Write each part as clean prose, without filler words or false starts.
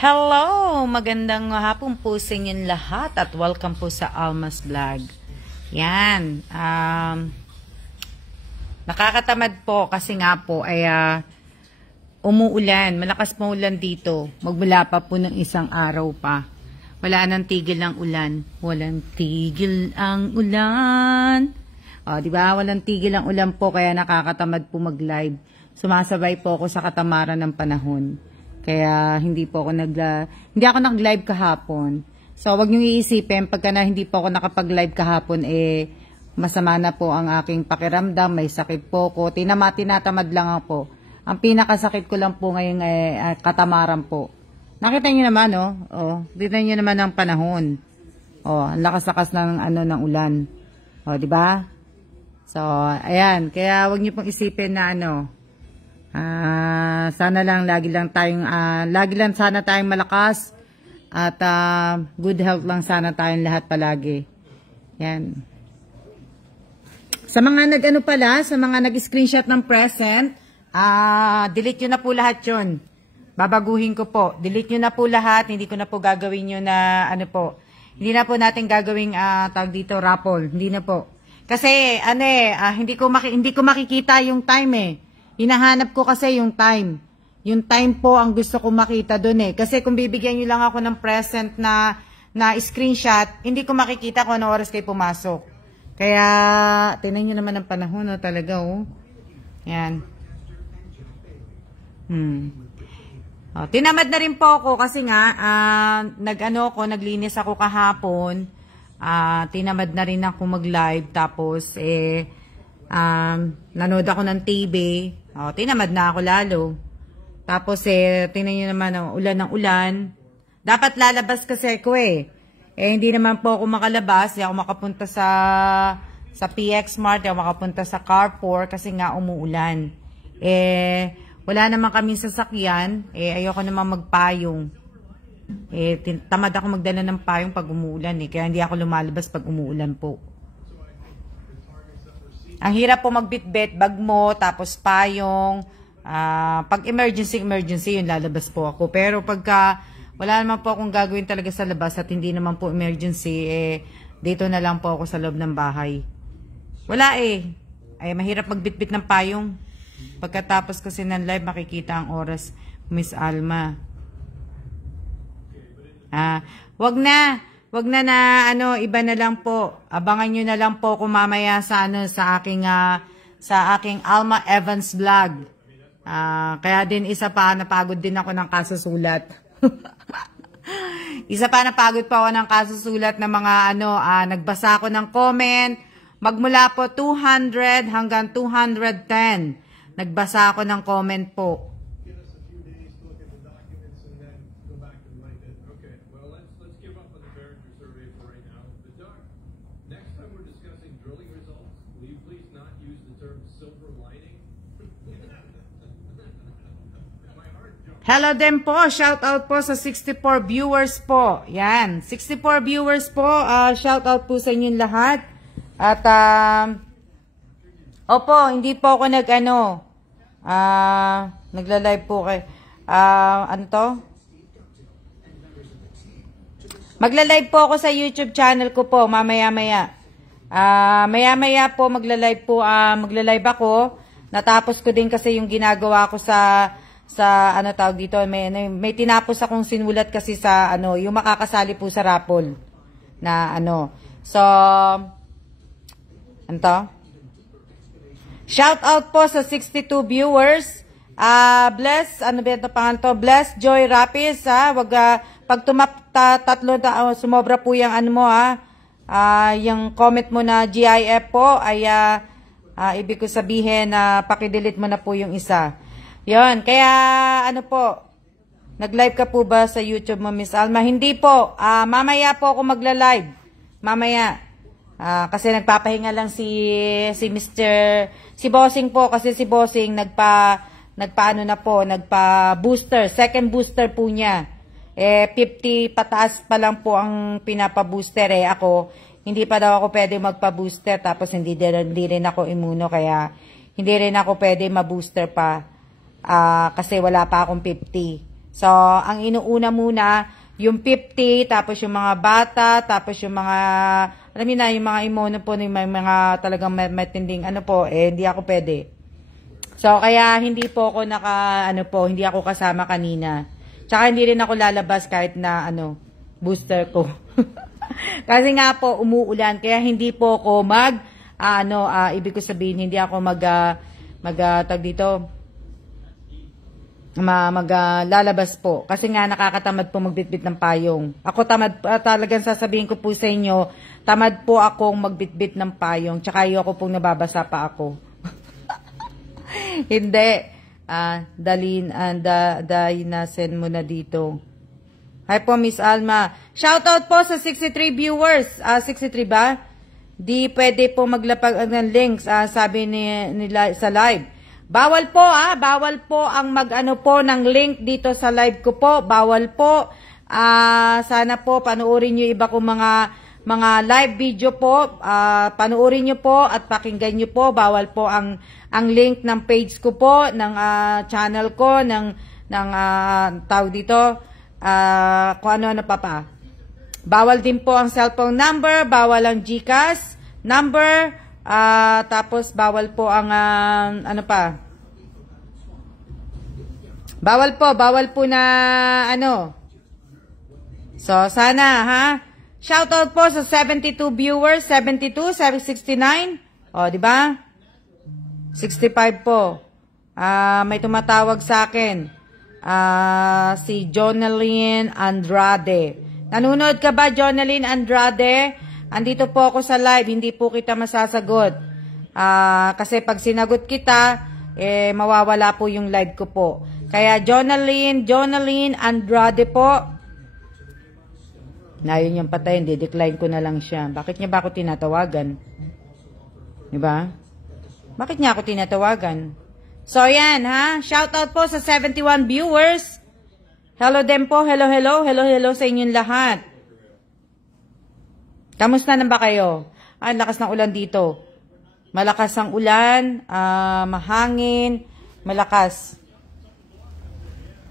Hello! Magandang hapon po sa inyong lahat at welcome po sa Alma's Vlog. Yan. Nakakatamad po kasi nga po ay umuulan. Malakas po ulan dito. Magmula pa po ng isang araw pa. Wala nang tigil ang ulan. Walang tigil ang ulan. Diba? Walang tigil ang ulan po kaya nakakatamad po mag-live. Sumasabay po ako sa katamaran ng panahon. Kaya hindi ako nag-live kahapon. So wag niyo iisipin pagka hindi po ako nakapag-live kahapon masama na po ang aking pakiramdam, may sakit po ko. Tinatamad lang ako. Ang pinakasakit ko lang po ngayon katamaran po. Nakita niyo naman Nakita niyo naman ang panahon. Ang lakas-lakas ng ng ulan. Di ba? So ayan, kaya wag niyo pong isipin na sana lang lagi lang sana tayong malakas at good health lang sana tayong lahat palagi. Yan. Sa mga sa mga nag-screenshot ng present, delete nyo na po lahat 'yon. Babaguhin ko po. Delete nyo na po lahat, hindi ko na po gagawin yun na Hindi na po natin gagawing tag dito raffle, hindi na po. Kasi hindi ko makikita yung time Hinahanap ko kasi yung time. Yung time po ang gusto ko makita doon Kasi kung bibigyan nyo lang ako ng present na screenshot, hindi ko makikita kung ano oras kayo pumasok. Kaya, tingnan nyo naman ang panahon, talaga, Yan. Tinamad na rin po ako kasi nga, naglinis ako kahapon. Tinamad na rin ako mag-live. Tapos, nanood ako ng TV. Tinamad na ako lalo. Tapos tingnan nyo naman ulan ng ulan. Dapat lalabas kasi ako hindi naman po ako makalabas. Hindi ako makapunta sa PX Mart. Hindi ako makapunta sa Carrefour kasi nga umuulan. Wala naman kami sasakyan. Ayoko naman magpayong. Tamad ako magdala ng payong pag umuulan Kaya hindi ako lumalabas pag umuulan po. Ang hirap po magbitbit, bag mo, tapos payong. Pag emergency, yun lalabas po ako. Pero pagka wala naman po akong gagawin talaga sa labas at hindi naman po emergency, dito na lang po ako sa loob ng bahay. Wala mahirap magbitbit ng payong. Pagkatapos kasi ng live, makikita ang oras, Miss Alma. Wag na iba na lang po. Abangan nyo na lang po kung mamaya sa aking Alma Evans vlog. Kaya din napagod din ako ng kasusulat. Napagod pa ako ng kasusulat ng mga nagbasa ako ng comment. Magmula po 200 hanggang 210. Nagbasa ako ng comment po. Hello din po. Shout out po sa 64 viewers po. Yan. 64 viewers po. Shout out po sa inyong lahat. At, hindi po ako nagla-live po kayo. Magla-live po ako sa YouTube channel ko po. Mamaya-maya. Maya-maya po magla-live ako. Natapos ko din kasi yung ginagawa ko sa tawag dito, may tinapos akong sinulat kasi sa yung makakasali po sa raffle na So shout out po sa 62 viewers. Bless, Bless Joy Rapis, wag pag tatlo sumobra po yung yung comment mo na GIF po ay ibig ko sabihin na paki-delete mo na po yung isa. Yon, kaya nag-live ka po ba sa YouTube mo, Miss Alma? Hindi po. Mamaya po ako magla-live. Mamaya. Kasi nagpapahinga lang si Bossing po kasi si Bossing nagpa-booster, second booster po niya. 50 pataas pa lang po ang pinapa-booster ako. Hindi pa daw ako pwede magpa-booster tapos hindi rin ako immuno kaya hindi rin ako pwede ma-booster pa. Kasi wala pa akong 50. So, ang inuuna muna, yung 50, tapos yung mga bata, tapos yung mga, alam niyo na, yung mga imono po, yung mga talagang matinding, ano po, hindi ako pwede. So, kaya hindi po ako hindi ako kasama kanina. Tsaka hindi rin ako lalabas kahit na, booster ko. Kasi nga po, umuulan, kaya hindi po ako ibig ko sabihin, hindi ako lalabas po. Kasi nga nakakatamad po magbitbit ng payong. Ako tamad, talagang sasabihin ko po sa inyo, tamad po akong magbitbit ng payong. Tsaka ayoko pong nababasa pa ako. Hindi. Send mo na dito. Hi po, Miss Alma. Shoutout po sa 63 viewers. 63 ba? Di pwede po maglapag ng links, sabi nila sa live. Bawal po, bawal po ang po ng link dito sa live ko po. Bawal po. Sana po panuorin niyo iba kong mga live video po. Panuorin niyo po at pakinggan niyo po. Bawal po ang link ng page ko po, ng channel ko, ng tawag dito, kung ano pa. Bawal din po ang cellphone number, bawal ang GCash number, tapos bawal po ang bawal po na So, sana shoutout po sa 72 viewers, 72, 769. O, di ba? 65 po. May tumatawag sa akin. Si Jonaline Andrade. Nanonood ka ba, Jonaline Andrade? Andito po ako sa live, hindi po kita masasagot. Kasi pag sinagot kita, mawawala po yung live ko po. Kaya Jonaline Andrade po. Na yun yung patayin, decline ko na lang siya. Bakit niya ba ako tinatawagan? Diba? Bakit niya ako tinatawagan? So, yan, Shoutout po sa 71 viewers. Hello din po. Hello sa inyong lahat. Kamusta na ba kayo? Lakas ng ulan dito. Malakas ang ulan, mahangin, malakas.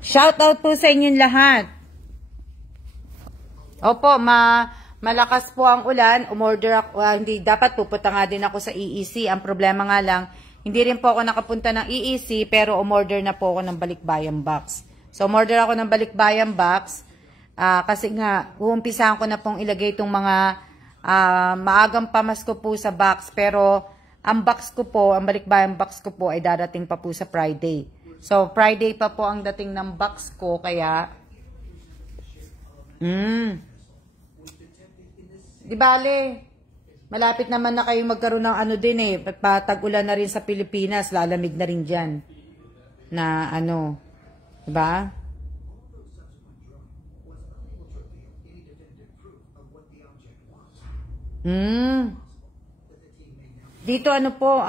Shoutout po sa inyong lahat. Opo, malakas po ang ulan. Umorder ako, hindi dapat pupunta nga din ako sa EEC. Ang problema nga lang, hindi rin po ako nakapunta ng EEC, pero umorder na po ako ng balikbayan box. So, umorder ako ng balikbayan box, kasi nga, uumpisahan ko na pong ilagay itong mga maagang pamasko po sa box, pero ang box ko po, ang balikbayan box ko po ay darating pa po sa Friday. So, Friday pa po ang dating ng box ko, kaya, di bale, malapit naman na kayo magkaroon ng din patag-ulan na rin sa Pilipinas, lalamig na rin dyan. Na diba? Dito po,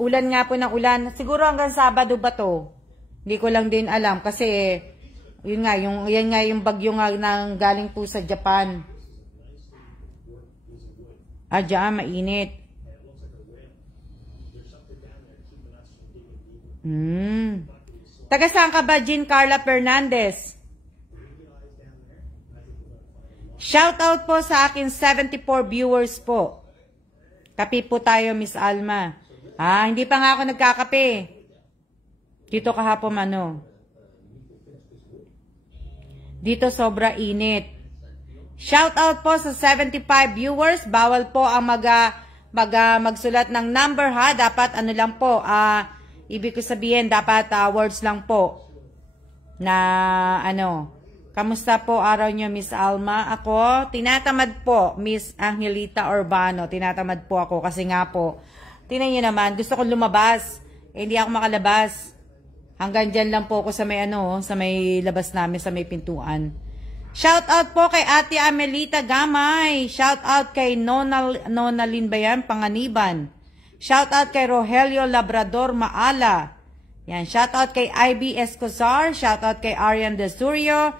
ulan nga po ng ulan. Siguro hanggang Sabado ba to? Hindi ko lang din alam kasi yan nga yung bagyo nga nang galing po sa Japan. Diyan, mainit. Taga saan ka ba, Jean Carla Fernandez? Shoutout po sa akin 74 viewers po. Kape po tayo, Miss Alma. Hindi pa nga ako nagkakape. Dito kahapon Dito sobra init. Shoutout po sa 75 viewers. Bawal po ang magsulat ng number Dapat lang po. Ibig ko sabihin, dapat words lang po. Na kamusta po araw nyo, Miss Alma? Ako, tinatamad po, Miss Angelita Urbano. Tinatamad po ako kasi nga po, tingnan nyo naman, gusto kong lumabas. Hindi ako makalabas. Hanggang dyan lang po ako sa may sa may labas namin, sa may pintuan. Shout out po kay Ate Amelita Gamay. Shout out kay Nonalyn ba yan? Panganiban. Shout out kay Rogelio Labrador Maala. Yan. Shout out kay IB Escozar. Shout out kay Arian De Surio.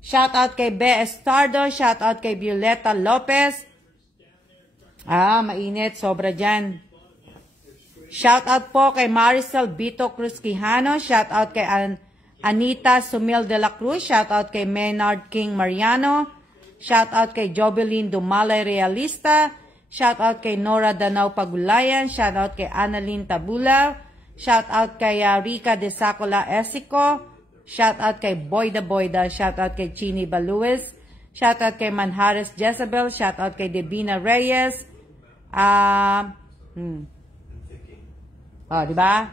Shout out kay Be Estardo. Shout out kay Violeta Lopez. Mainit. Sobra dyan. Shout out po kay Maricel Bito Cruz Quijano. Shout out kay Anita Sumil de la Cruz. Shout out kay Maynard King Mariano. Shout out kay Jobelyn Dumalay Realista. Shout out kay Nora Danao Pagulayan. Shout out kay Annalyn Tabula. Shout out kay Rica de Sacola Esico. Shout out kay Boyda Boyda. Shout out kay Chini Baluis. Shout out kay Manhares Jezebel. Shout out kay Devina Reyes. Oh, di ba?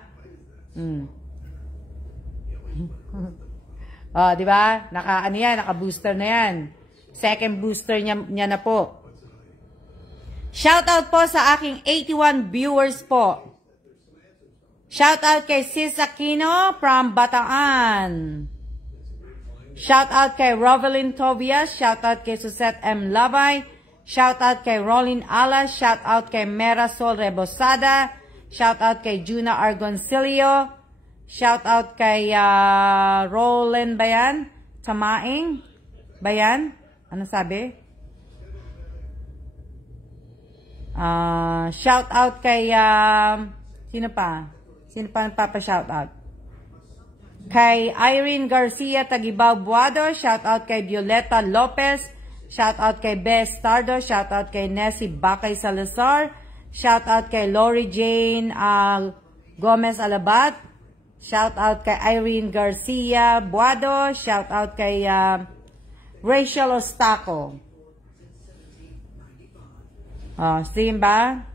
Oh, di ba? Ano yan? Naka-booster na yan. Second booster niya na po. Shout out po sa aking 81 viewers po. Shout out kay Sis Aquino from Bataan. Shout out kay Rovelyn Tobias. Shout out kay Susette M. Labay. Shout out kay Rolin Alas. Shout out kay Merasol Rebosada. Shout out kay Juna Argoncillo. Shout out kay Roland Bayan. Tamaing. Bayan. Ano sabi? Shout out kay sino pa? Sino pa nagpapa-shout out? Kay Irene Garcia Tagibao Buado. Shout out kay Violeta Lopez. Shout out kay Bess Tardo. Shout out kay Nessie Bakay Salazar. Shout out kay Lori Jane Gomez Alabat. Shout out kay Irene Garcia Buado. Shout out kay Rachel Ostaco. Stream ba?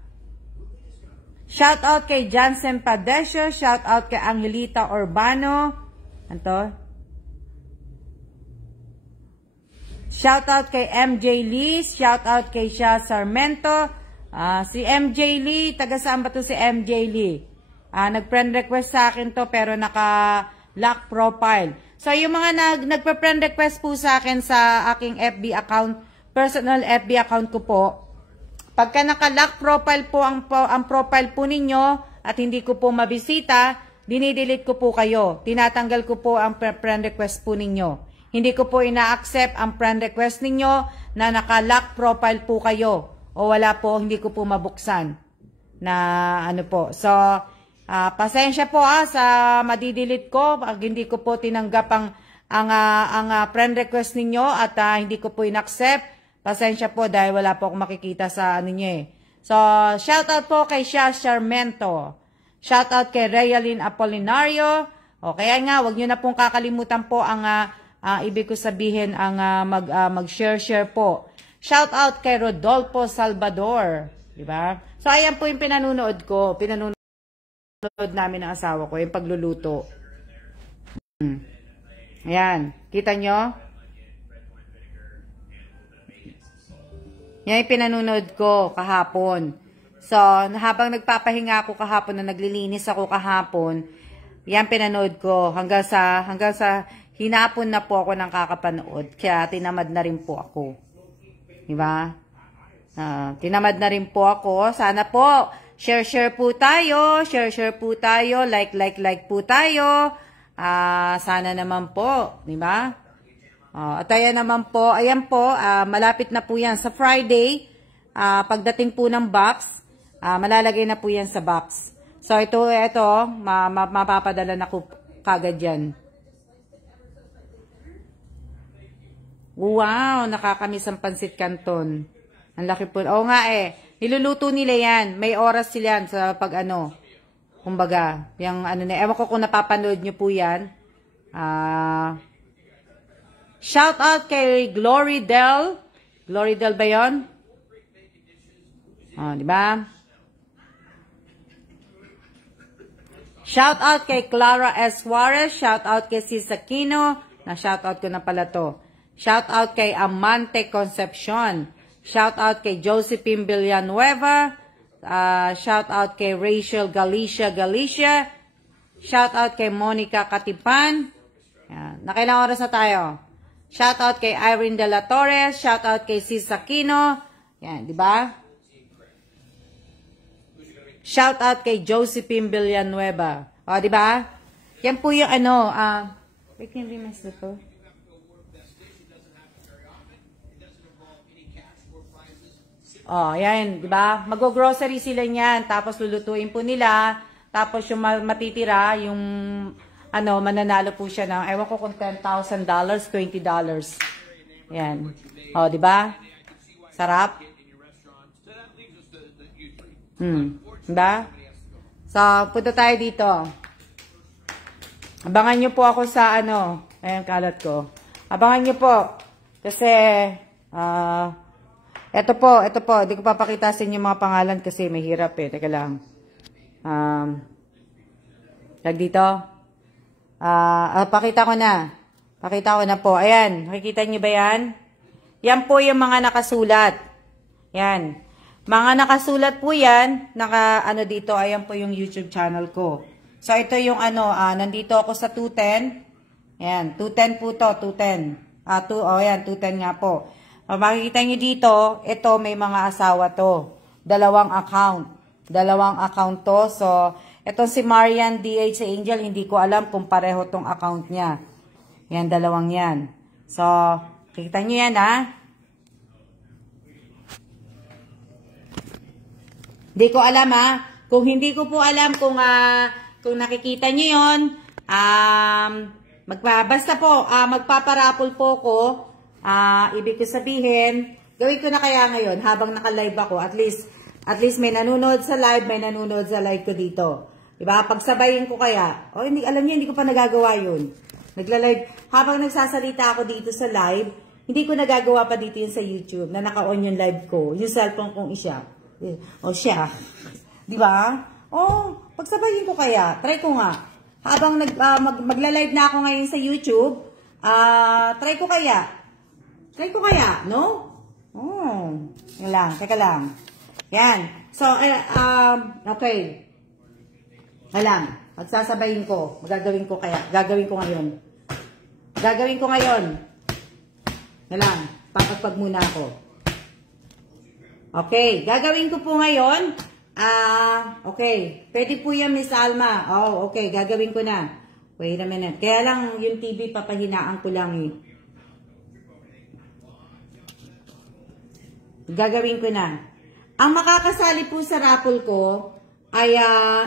Shout out kay Jansen Padesio. Shout out kay Angelita Urbano. Anto? Shout out kay MJ Lee. Shout out kay Shah Sarmento. Si MJ Lee, taga saan ba to si MJ Lee? Nag-friend request sa akin to pero naka-lock profile. So yung mga nagpa-friend request po sa akin sa aking FB account, personal FB account ko po, pagka naka-lock profile po ang profile po ninyo at hindi ko po mabisita, dinidelete ko po kayo. Tinatanggal ko po ang friend request po ninyo. Hindi ko po ina-accept ang friend request ninyo na naka-lock profile po kayo. O wala po, hindi ko po mabuksan. Na ano po. So, pasensya po sa madidelete ko. Pag hindi ko po tinanggap ang friend request ninyo at hindi ko po in-accept. Pasensya po dahil wala po akong makikita sa ano nyo eh. So, shoutout po kay Shah Sarmento. Shoutout kay Realin Apolinario. O kaya nga, wag nyo na pong kakalimutan po ang ibig ko sabihin ang mag-share po. Shoutout kay Rodolfo Salvador. Diba? So, ayan po yung pinanunood ko. Pinanunood namin ng asawa ko, yung pagluluto. Ayan. Kita nyo? Yan yung pinanunood ko kahapon. So, habang nagpapahinga ako kahapon na naglilinis ako kahapon, yan pinanood ko hanggang sa hinapon na po ako ng kakapanood. Kaya tinamad na rin po ako. Diba? Tinamad na rin po ako. Sana po, share po tayo. Share po tayo. Like po tayo. Sana naman po. Diba? At ayan naman po. Ayan po, malapit na po yan. Sa Friday, pagdating po ng box, malalagay na po yan sa box. So, ito mapapadala na ko kagad yan. Wow, nakakamiss ang pansit canton. Ang laki po. Oo nga eh. Niluluto nila yan. May oras sila yan sa pag ano. Kumbaga, yung ano na. Ewan ko kung napapanood nyo po yan. Shout out kay Glory Del. Glory Del ba yun? Diba? Shout out kay Clara S. Suarez. Shout out kay Sis Aquino. Na-shout out ko na pala to. Shout out kay Amante Concepcion. Shout out kay Josephine Villanueva. Shout out kay Rachel Galicia. Shout out kay Monica Katipan. Yan. Nakailang oras na tayo. Shout out kay Irene De La Torres. Shout out kay Sis Aquino. Yan, di ba? Shout out kay Josephine Villanueva. O, di ba? Yan po yung ano, wait, can you read my slipper? Yan, di ba? Mag-grocery sila niyan, tapos lulutuin po nila, tapos yung matitira, yung mananalo po siya ng, ewan ko kung $10,000, $20. Yan. O, di ba? Sarap. Diba? So, punta tayo dito. Abangan nyo po ako sa ayan, kalat ko. Abangan nyo po. Kasi, ito po. Hindi ko papakita sa inyo mga pangalan kasi mahirap eh. Teka lang. Tag dito. Pakita ko na. Pakita ko na po. Ayan. Nakikita nyo ba yan? Yan po yung mga nakasulat. Yan. Mga nakasulat po yan. Dito. Ayan po yung YouTube channel ko. So, ito yung nandito ako sa 210. Ayan. 210 po to. 210. Ayan. 210 nga po. Makikita nyo dito, ito may mga asawa to. Dalawang account to. So, ito si Marian DH Angel, hindi ko alam kung pareho tong account niya. Yan, dalawang yan. So, kita nyo yan ha. Hindi ko alam ha. Kung hindi ko po alam kung nakikita nyo yun, basta po, magpaparapol po ko. Ibig ko sabihin, gawin ko na kaya ngayon habang naka-live ako. At least may nanonood sa live, may nanonood sa live ko dito. Diba? Pagsabayin ko kaya. Alam niyo, hindi ko pa nagagawa yun. Nagla-live. Habang nagsasalita ako dito sa live, hindi ko nagagawa pa dito yun sa YouTube na naka-on yung live ko. Yung cellphone kong siya. Siya. Diba? Pagsabayin ko kaya. Try ko nga. Habang magla-live na ako ngayon sa YouTube, try ko kaya, no? Yan lang, teka lang. Yan. So, okay. Alam, magsasabayin ko. Gagawin ko ngayon. Yan lang, papagpag muna ako. Okay, gagawin ko po ngayon. Okay. Pwede po yan, Miss Alma. Okay, gagawin ko na. Wait a minute. Kaya lang, yung TV, papahinaan ko lang eh. Gagawin ko na. Ang makakasali po sa raffle ko ay,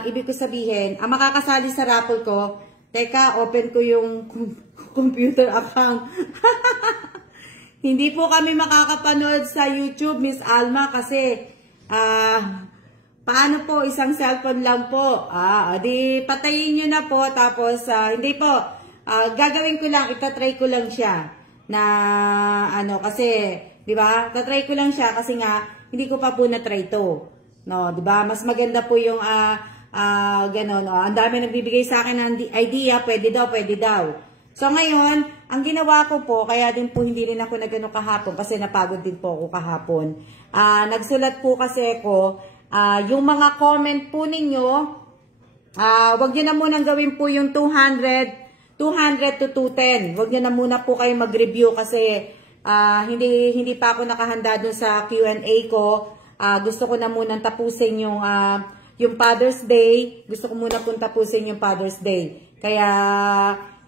ibig ko sabihin, ang makakasali sa raffle ko, teka, open ko yung computer account. Hindi po kami makakapanood sa YouTube, Miss Alma, kasi, paano po, isang cellphone lang po. Di patayin nyo na po, tapos, hindi po, gagawin ko lang, itatry ko lang siya, na, kasi, di ba? Tatry ko lang siya kasi nga hindi ko pa po na-try to. No, di ba? Mas maganda po yung ganon. Ang dami nagbibigay sa akin ng idea, pwede daw. So ngayon, ang ginawa ko po, kaya din po hindi rin ako nagano kahapon kasi napagod din po ako kahapon. Nagsulat po kasi ako, yung mga comment po ninyo, wag niyo na munang gawin po yung 200 to 210. Wag niyo na muna po kayo mag-review kasi hindi pa ako nakahanda dun sa Q&A ko. Gusto ko na munang tapusin yung Father's Day. Gusto ko muna pong tapusin yung Father's Day. Kaya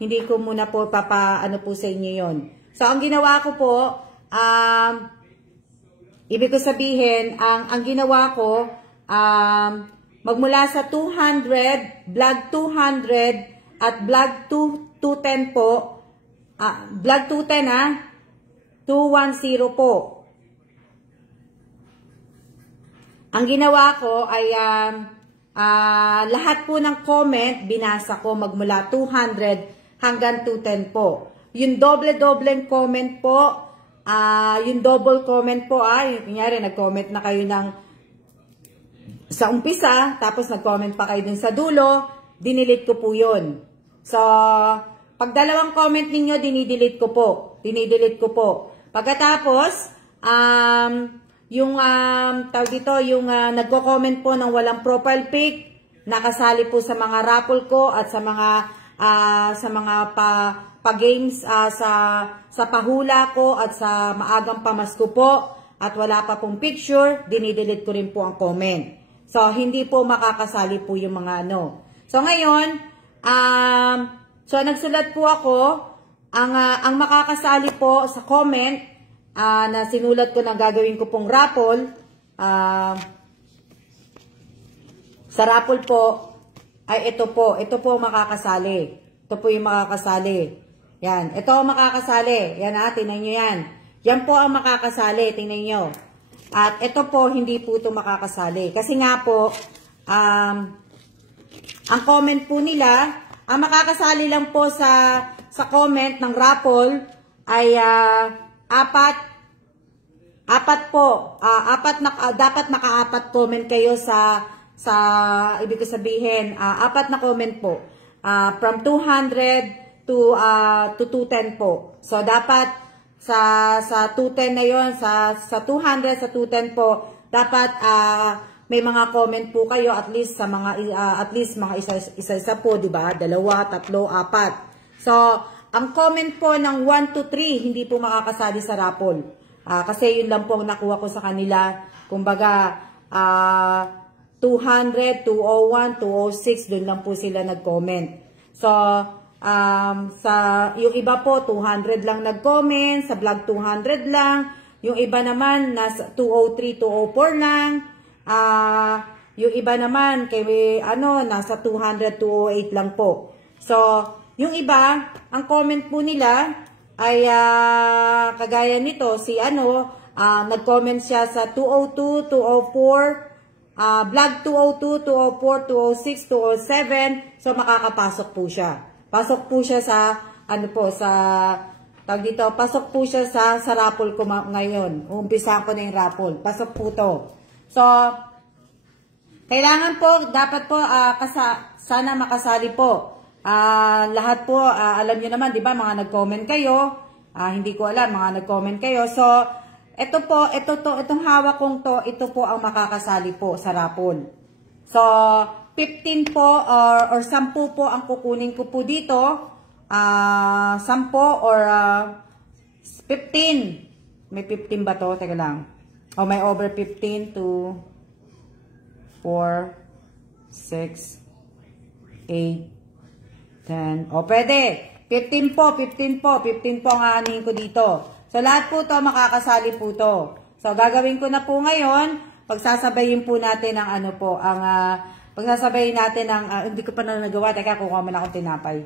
hindi ko muna po po sa inyo yun. So, ang ginawa ko po, ibig ko sabihin, ang ginawa ko, magmula sa 200, vlog 200, at vlog 210 po, vlog 210 210 po. Ang ginawa ko ay lahat po ng comment binasa ko magmula 200 hanggang 210 po. Yung doble-dobleng comment po, yung double comment po kunyari nag-comment na kayo ng sa umpisa, tapos nag-comment pa kayo dun sa dulo, dinilit ko po yun. So, pag dalawang comment ninyo, dinidelete ko po. Pagkatapos, yung nagko-comment po ng walang profile pic, nakasali po sa mga raffle ko at sa mga pa-games sa pahula ko at sa maagang pamasko po at wala pa pong picture, dinidelete ko rin po ang comment. So, hindi po makakasali po yung mga So, ngayon, so, nagsulat po ako, ang makakasali po sa comment, na sinulat ko na gagawin ko pong raffle, sa raffle po, ay ito po makakasali. Ito po yung makakasali. Yan. Ito ang makakasali. Yan tingnan nyo yan. Yan po ang makakasali. Tingnan nyo. At ito po, hindi po ito makakasali. Kasi nga po, ang comment po nila, ang makakasali lang po sa comment ng raffle ay apat po. Dapat naka-apat comment kayo sa ibig ko sabihin, apat na comment po. From 200 to 210 po. So, dapat sa 210 na yon, sa 200 sa 210 po, dapat may mga comment po kayo at least mga isa-isa po, di ba? 2, 3, 4. So, ang comment po ng 1 to 3 hindi po makakasali sa raffle. Kasi yun lang po nakuha ko sa kanila. Kumbaga 200, 201, 206 doon lang po sila nag-comment. So, yung iba po, 200 lang nag-comment, sa vlog 200 lang, yung iba naman, nasa 203, 204 lang, yung iba naman, nasa 200, 208 lang po. So, yung iba, ang comment po nila, ay, kagaya nito, nag-comment siya sa 202, 204, vlog 202, 204, 206, 207, so makakapasok po siya. Pasok po siya sa, pasok po siya sa raffle ko ngayon. Umpisahan ko na yung raffle. Pasok po to. So, kailangan po, dapat po, sana makasali po. Lahat po, alam nyo naman, di ba, mga nag-comment kayo. Hindi ko alam, mga nag-comment kayo. So, itong hawak kong to, ito po ang makakasali po sa raffle. So, 15 po or 10 po ang kukunin ko po dito. 10 or 15. May 15 ba to? Teka lang. May over 15 to 4, 6, 8, 10. Pwede. 15 po ang aanin ko dito. So, lahat po to makakasali po to. So, gagawin ko na po ngayon. Pagsasabayin po natin ang pagsasabayin natin ang, hindi ko pa na nagawa. Teka, kukuha mo na akong tinapay.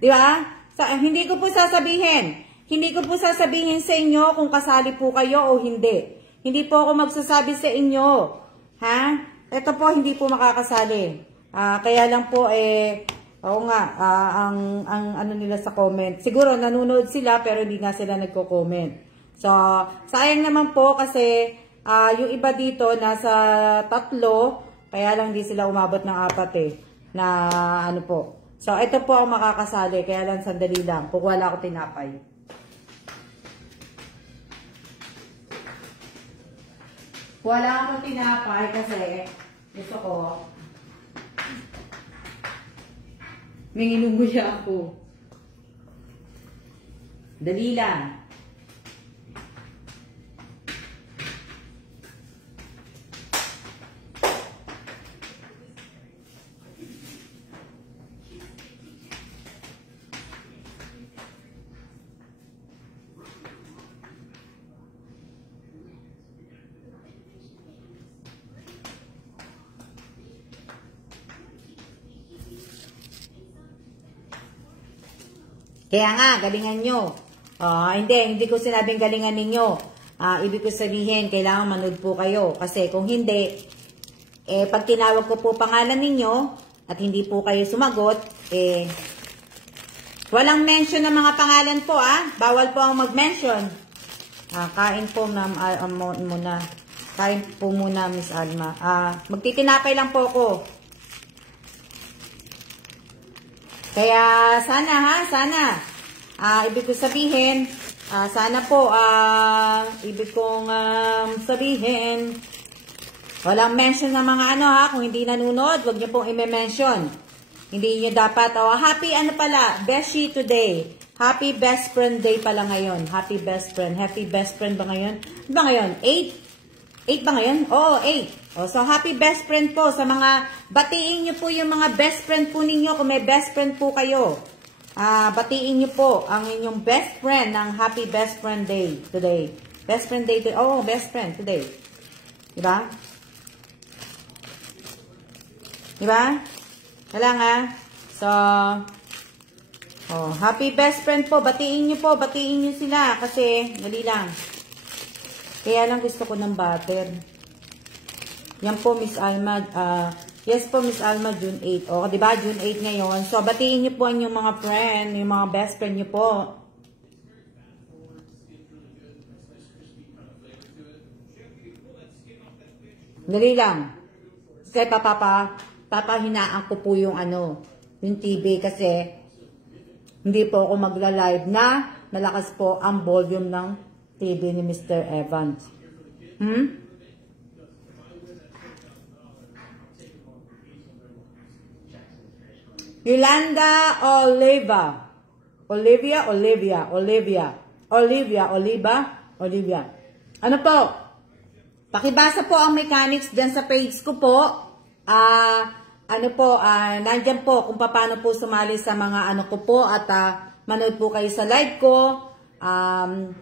Di ba? So, hindi ko po sasabihin. Hindi ko po sasabihin sa inyo kung kasali po kayo o hindi. Hindi po ako magsasabi sa inyo. Ha? Ito po, hindi po makakasali. Kaya lang po, oo nga, ang ano nila sa comment. Siguro, nanonood sila, pero hindi nga sila nagko-comment. So, sayang naman po kasi, yung iba dito, nasa 3, kaya lang di sila umabot ng 4 na ano po. So, ito po ang makakasali, kaya lang sandali lang. Kukuha lang ako tinapay. Kuha lang ako tinapay kasi gusto ko, may inunggo siya ako. Dali lang. Kaya nga, galingan nyo. Hindi ko sinabing galingan ninyo. Ibig ko sabihin, kailangan manood po kayo. Kasi kung hindi, pag tinawag ko po pangalan ninyo, at hindi po kayo sumagot, walang mention ng mga pangalan po, Bawal po ang mag-mention. Kain po, ma'am, muna. Kain po muna, Miss Alma. Magtitinapay lang po ako. Kaya sana sana. Ibig ko sabihin, sana po, ibig kong sabihin, walang mention ng mga kung hindi nanonood, wag niyo pong i-mention. Hindi niyo dapat, happy Beshi today. Happy best friend day pala ngayon. Happy best friend ba ngayon? Ba ngayon? 8 ba ngayon? Oo, 8. So, happy best friend po sa mga, batiin nyo po yung mga best friend po ninyo kung may best friend po kayo. Batiin nyo po ang inyong best friend ng happy best friend day today. Best friend day today. Oh, best friend today. Diba? Diba? Kailangan. So, oh, happy best friend po. Batiin nyo po. Batiin nyo sila. Kasi, dali lang. Kaya lang gusto ko ng butter. Yan po, Miss Alma. Yes po, Miss Alma, June 8. O, diba? June 8 ngayon. So, batiin nyo po yung mga friend, yung mga best friend nyo po. Dali lang. Kasi papahinaan ko po yung yung TV kasi hindi po ako magla-live na malakas po ang volume ng TV ni Mr. Evans. Yolanda Olivia. Ano po? Pakibasa po ang mechanics dyan sa page ko po. Nandyan po kung paano po sumali sa mga ko po at manood po kayo sa live ko.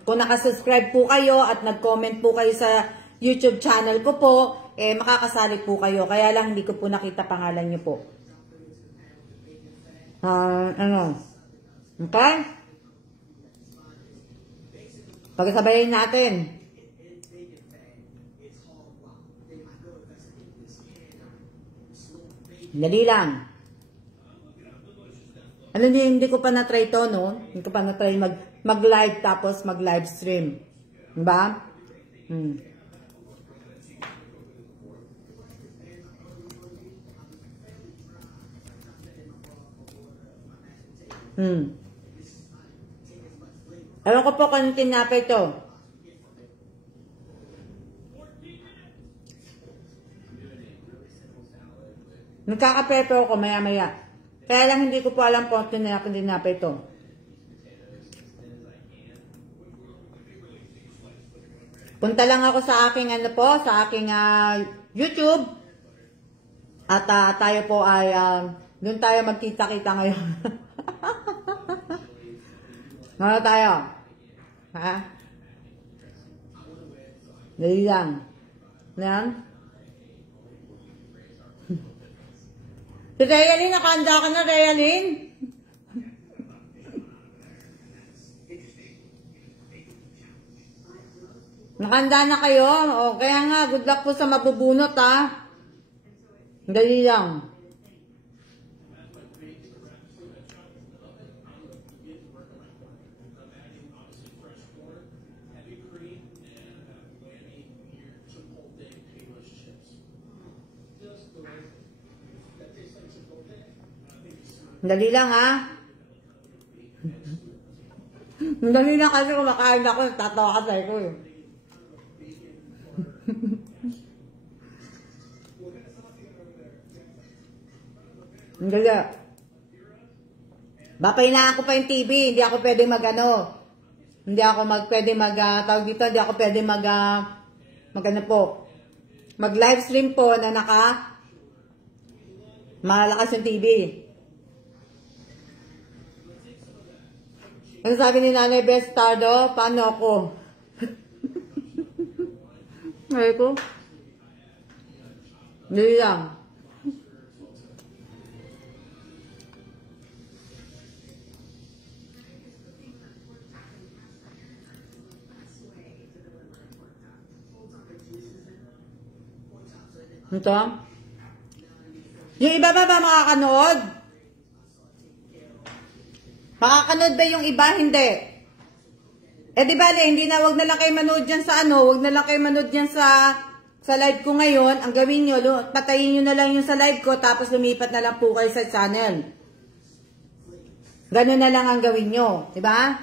Kung nakasubscribe po kayo at nag-comment po kayo sa YouTube channel ko po, makakasali po kayo. Kaya lang hindi ko po nakita pangalan nyo po. Okay? Pagkasabayin natin. Dali lang. Hindi ko pa na-try to, no? Hindi ko pa na-try mag-live tapos mag-live stream. Diba? Ewan ko po kung tinapay to. Nagkakapeto ako maya-maya. Kaya lang hindi ko po alam kung tinapay to. Punta lang ako sa aking sa aking YouTube. At tayo po ay doon tayo magkita-kita ngayon. Ano tayo? Ha? Dali lang. Yan. Si Realin, nakahanda ka na, Realin? Nakahanda na kayo? O, kaya nga, good luck po sa mabubunot, ha? Dali lang. Dali lang, ha? Dali lang kasi kumakain ako, tatawa ka sa'yo ko, eh. Dali. Bapainaan ko pa yung TV, hindi ako pwede hindi ako tawag dito, hindi ako pwede mag-live stream po na malakas yung TV. Ano sabi ni Nanay Bestardo? Paano ako? Ay ko? Hindi lang. Ito? Yung iba ba makakanood? Makakanood ba yung iba? Hindi. Di ba, wag na lang kayo manood dyan sa wag na lang kayo manood dyan sa live ko ngayon. Ang gawin nyo, patayin nyo na lang yung sa live ko, tapos lumipat na lang po kayo sa channel. Ganun na lang ang gawin nyo. Diba?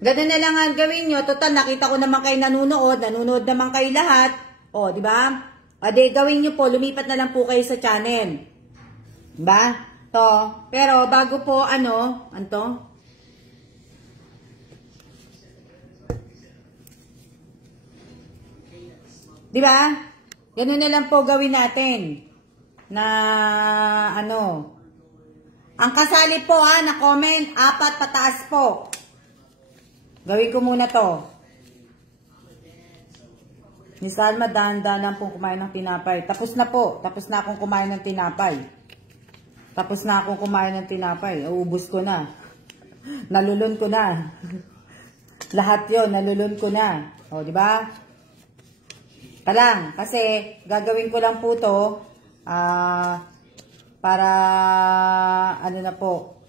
Ganun na lang ang gawin nyo. Total, nakita ko naman kayo nanonood naman kayo lahat. Diba? Gawin nyo po, lumipat na lang po kayo sa channel. Diba? Pero bago po diba? Ganun na lang po gawin natin. Na ang kasali po na comment, 4 pataas po. Gawin ko muna to. Ni Salma, dahan-dahan pong kumain ng tinapay. Tapos na po. Tapos na akong kumain ng tinapay. Tapos na akong kumain ng tinapay. Uubos ko na. Nalulun ko na. Lahat yon nalulun ko na. O, di ba? Talang, kasi gagawin ko lang po to para ano na po.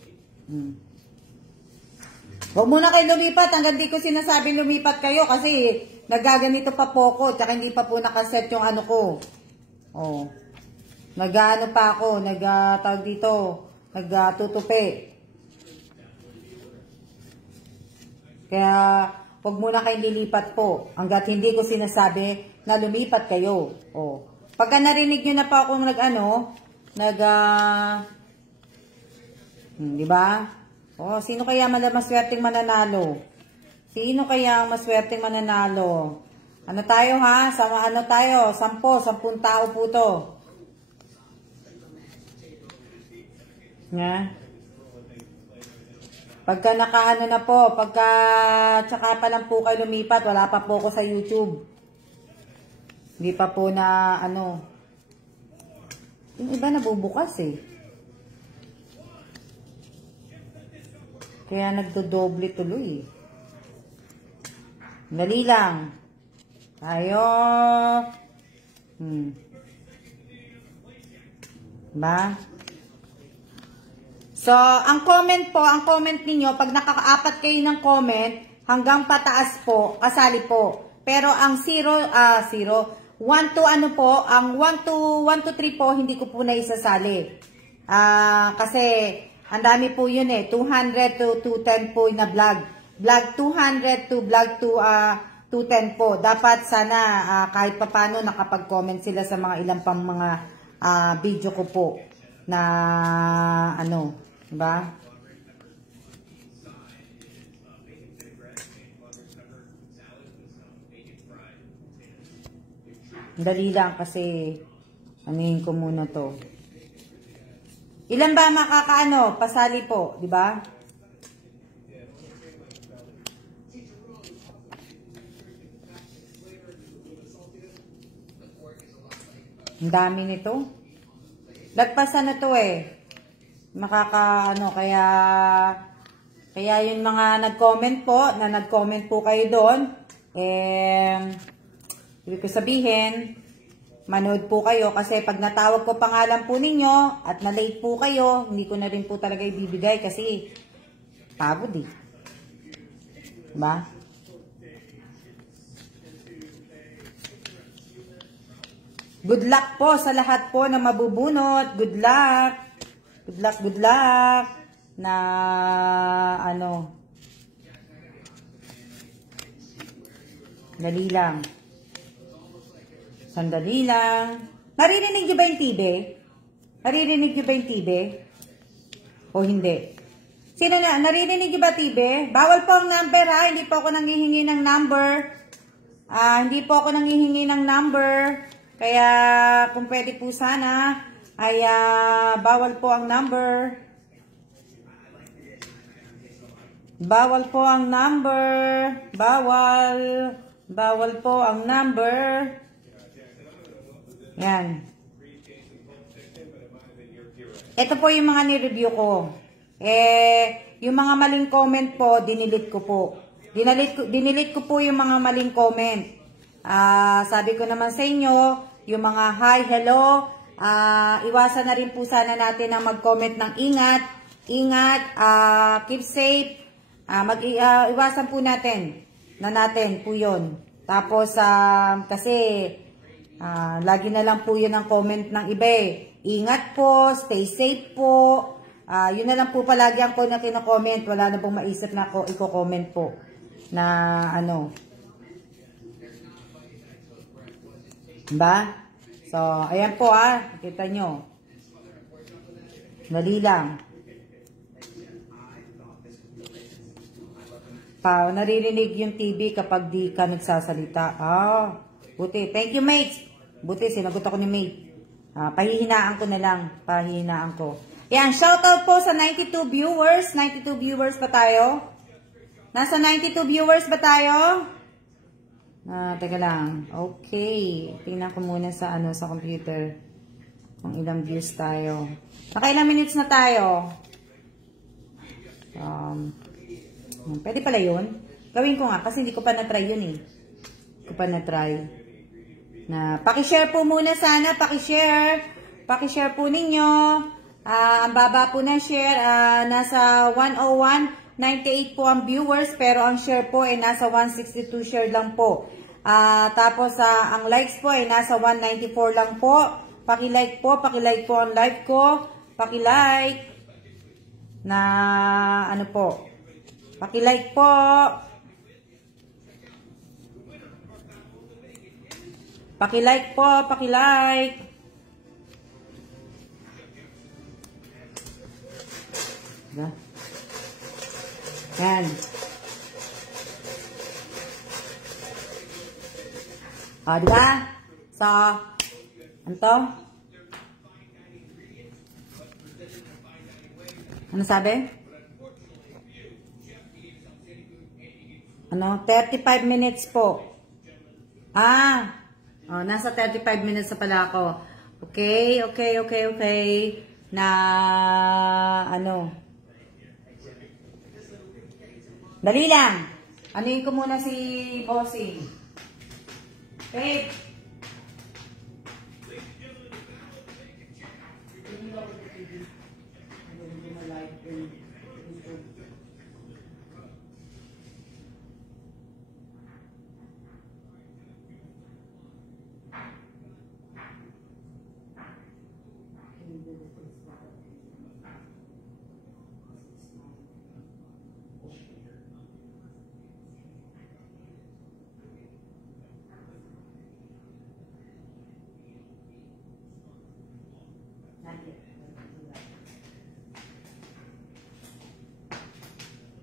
Huwag muna kayo lumipat hanggang di ko sinasabi lumipat kayo kasi nagaganito pa po ko tsaka hindi pa po nakaset yung ano ko. Oh. Nag-ano pa ako, tawag dito, nagtutupi. Kaya huwag muna kayong lilipat po hanggat hindi ko sinasabi na lumipat kayo. Oh. Pagka narinig nyo na pa akong di ba? Oh, sino kaya maswerteng mananalo? Sino kaya ang maswerteng mananalo? Ano tayo ha? Ano tayo? 10 tao po to. Nga? Pagka nakaano na po, pagka tsaka pa lang po kayo lumipat, wala pa po ako sa YouTube. Hindi pa po na ano. Yung iba nabubukas eh. Kaya nagdodoble tuloy. Dali lang. Tayo. Ba? So, ang comment ninyo, pag nakaka-4 kayo ng comment, hanggang pataas po, kasali po. Pero ang 1 to ano po, ang 1 to 3 po, hindi ko po na isasali. Kasi, ang dami po yun eh. 200 to 210 po na vlog. Vlog 200 to vlog 210 po. Dapat sana kahit papano nakapag-comment sila sa mga ilang pang mga video ko po. Na ano, diba? Dali lang kasi anuhin ko muna to. Ilan ba makakaano? Pasali po, di ba? Ang dami nito. Lagpasan na to eh. Makakaano, kaya yung mga nag-comment po kayo doon, ibig ko sabihin, manood po kayo kasi pag natawag ko pangalan po ninyo at na-late po kayo, hindi ko na rin po talaga ibibigay kasi pagod eh. Diba? Good luck po sa lahat po na mabubunot. Good luck. Good luck, good luck. Na ano. Dali lang. Sandali lang. Naririnig niyo ba yung TV? Naririnig niyo ba yung TV? O hindi? Sino na? Naririnig niyo ba TV? Bawal po ang number ha. Hindi po ako nanghihingi ng number. Hindi po ako nanghihingi ng number. Kaya kung pwede po sana ay bawal po ang number. Bawal po ang number. Bawal. Bawal po ang number. Yan. Ito po yung mga ni-review ko. Yung mga maling comment po, dinilit ko po. Dinilit ko po yung mga maling comment. Sabi ko naman sa inyo, yung mga hi, hello, iwasan na rin po sana natin ang mag-comment ng ingat, keep safe, iwasan po natin po yun. Tapos, kasi, lagi na lang po yun ang comment ng iba eh. Ingat po, stay safe po, yun na lang po palagi ang na kino-comment, wala na pong maisip na i-comment po, na ano, ba? So, ayan po kita nyo. Dali lang. Naririnig yung TV kapag di ka nagsasalita. Buti. Thank you, mates. Buti, sinagot ako ni mate. Pahihinaan ko na lang. Pahihinaan ko. Yan, shoutout po sa 92 viewers. 92 viewers ba tayo? Nasa 92 viewers ba tayo? Teka lang. Okay. Tingnan ko muna sa sa computer. Kung ilang views tayo. Nakailang minutes na tayo. Pwede pala yun. Gawin ko nga kasi hindi ko pa na-try yun eh. Hindi ko pa na-try. Pakishare po muna sana. Pakishare po ninyo. Ang baba po ng share. Nasa 101.98 po ang viewers. Pero ang share po ay nasa 162 share lang po. Tapos ang likes po ay nasa 194 lang po. Paki-like po ang live ko. Paki-like. Ano po. Paki-like po. Paki-like po, paki-like. Diba? Yan. Diba? So, ano to? Ano sabi? 35 minutes po. Nasa 35 minutes na pala ako. Okay. Dali lang. Anuhin ko muna si Bossing. Babe.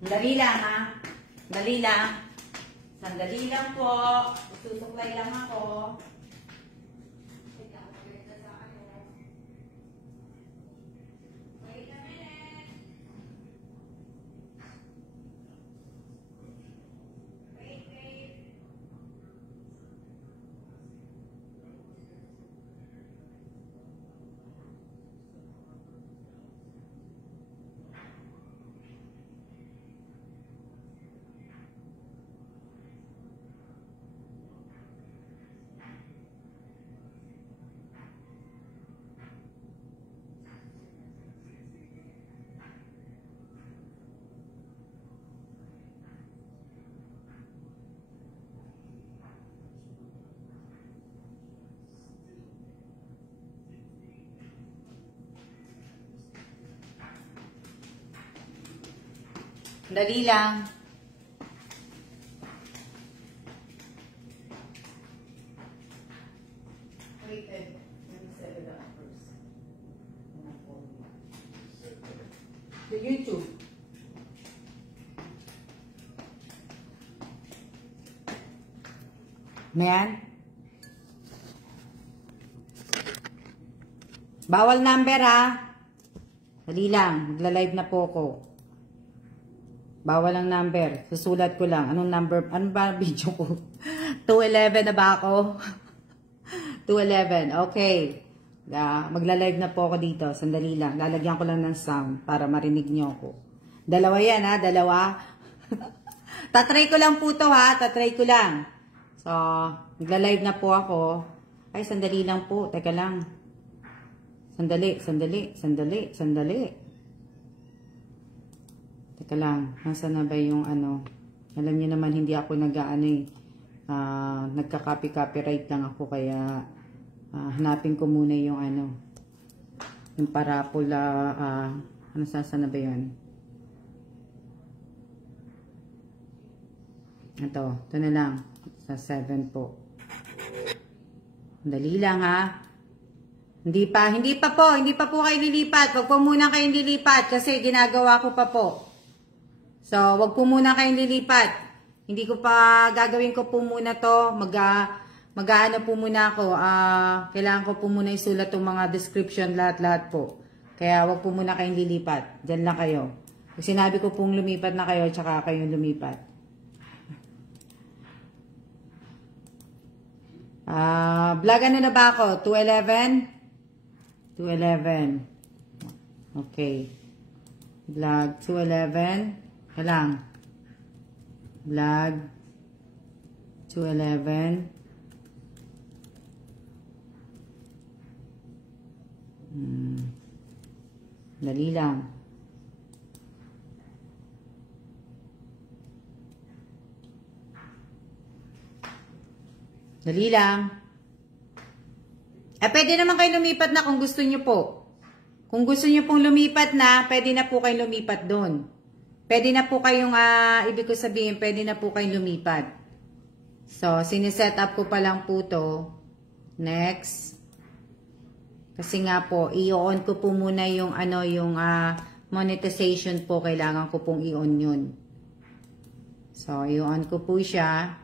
Dali lang ha. Dali lang. Sandali lang po. Susuklay lang ako. Wait a minute. Wait. Dali lang. Wait, let me set it up first. The YouTube. Mayan. Bawal number ha. Dali lang. Magla-live na po ako. Bawal ang number. Susulat ko lang. Anong number? Ano ba video ko? 211 na ba ako? 211. Okay. Magla-live na po ako dito. Sandali lang. Lalagyan ko lang ng sound para marinig nyo ako. Dalawa yan ha. Dalawa. Tatry ko lang po to ha. Tatry ko lang. So, magla-live na po ako. Ay, sandali lang po. Teka lang. Sandali. Teka lang, nasa na ba yung ano? Alam niyo naman, hindi ako nagka-copyright lang ako, kaya hanapin ko muna yung ano, yung parapula, saan na ba yun? Ito na lang, sa 7 po. Dali lang ha. Hindi pa po kayo lilipat. Wag po muna kayong lilipat kasi ginagawa ko pa po. So, wag po muna kayong lilipat. Hindi ko pa, gagawin ko po muna to. Mag-aano po muna ako. Kailangan ko po muna isulat yung mga description lahat po. Kaya wag po muna kayong lilipat. Diyan lang kayo. Pag sinabi ko pong lumipat na kayo, tsaka kayong lumipat. Vlog ano na ba ako? 211? 211. Okay. Vlog 211. Kalang. Vlog 211. Dali lang. Dali lang. Pwede naman kayo lumipat na kung gusto nyo po. Kung gusto nyo pong lumipat na, pwede na po kayo lumipat doon. Pwede na po kayong, ibig ko sabihin, pwede na po kayong lumipat. So, siniset up ko pa lang po to. Next. Kasi nga po, i-on ko po muna yung monetization po. Kailangan ko pong i-on yun. So, i-on ko po siya.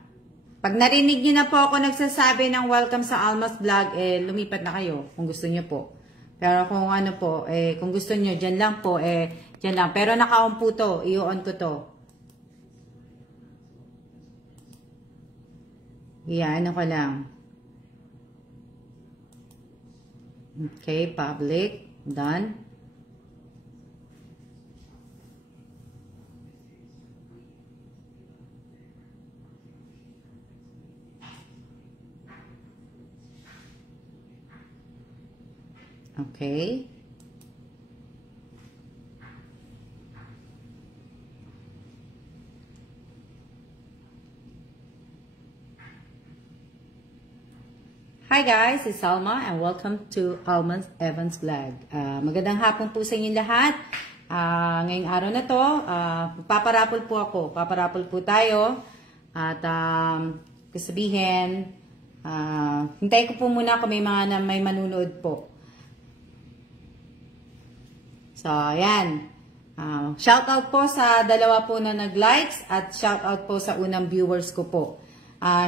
Pag narinig niyo na po ako nagsasabi ng welcome sa Alma's Vlog, lumipat na kayo kung gusto niyo po. Pero kung ano po, kung gusto niyo, dyan lang po, dyan lang. Pero naka-on po to, i-on ko to. Ano ko lang. Okay, public. Done. Okay. Hi guys, it's Alma and welcome to Alma Evans Vlog. Magandang hapon po sa inyong lahat. Ngayong araw na to, paparapol po ako. Paparapol po tayo. At kasabihin, hintay ko po muna kung may mga may manunood po. So, ayan. Shout out po sa dalawa po na nag-likes at shout out po sa unang viewers ko po.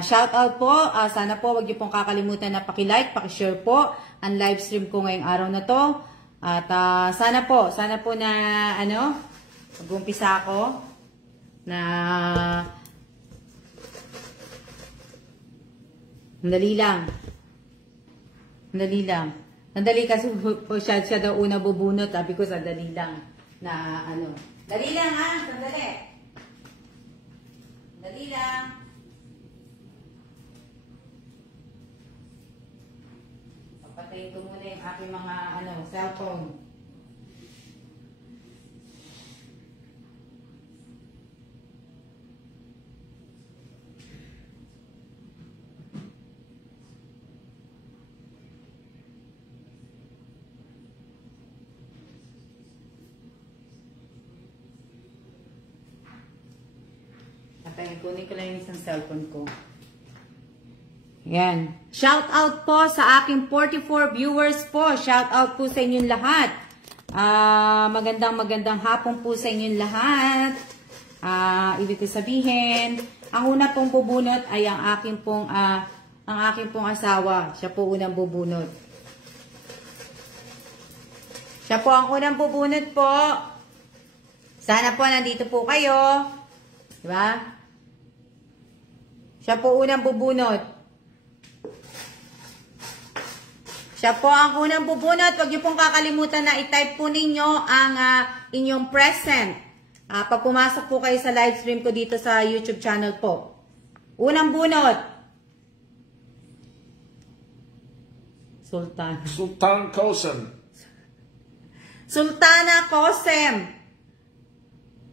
Shout out po, sana po wag niyo pong kakalimutan na paki-like, paki-share po ang live stream ko ngayong araw na to. At sana po na mag-umpisa ako na Madali lang. Sandali kasi siya daw una bubunot. Sabi ko sandali lang na Dali lang ha, sandali. Dali lang. Papatayin ko muna yung aking mga cellphone. Kunin ko lang yung isang cellphone ko. Yan. Shout out po sa aking 44 viewers po. Shout out po sa inyong lahat. Magandang hapon po sa inyong lahat. Ibig ko sabihin, ang una pong bubunot ay ang aking pong asawa. Siya po unang bubunot. Siya po ang unang bubunot po. Sana po nandito po kayo. Diba? Siya po unang bubunot. Siya po ang unang bubunot. Huwag niyo pong kakalimutan na i-type po ninyo ang inyong present. Pag pumasok po kayo sa live stream ko dito sa YouTube channel po. Unang bunot. Sultan Kosem. Sultana Kosem.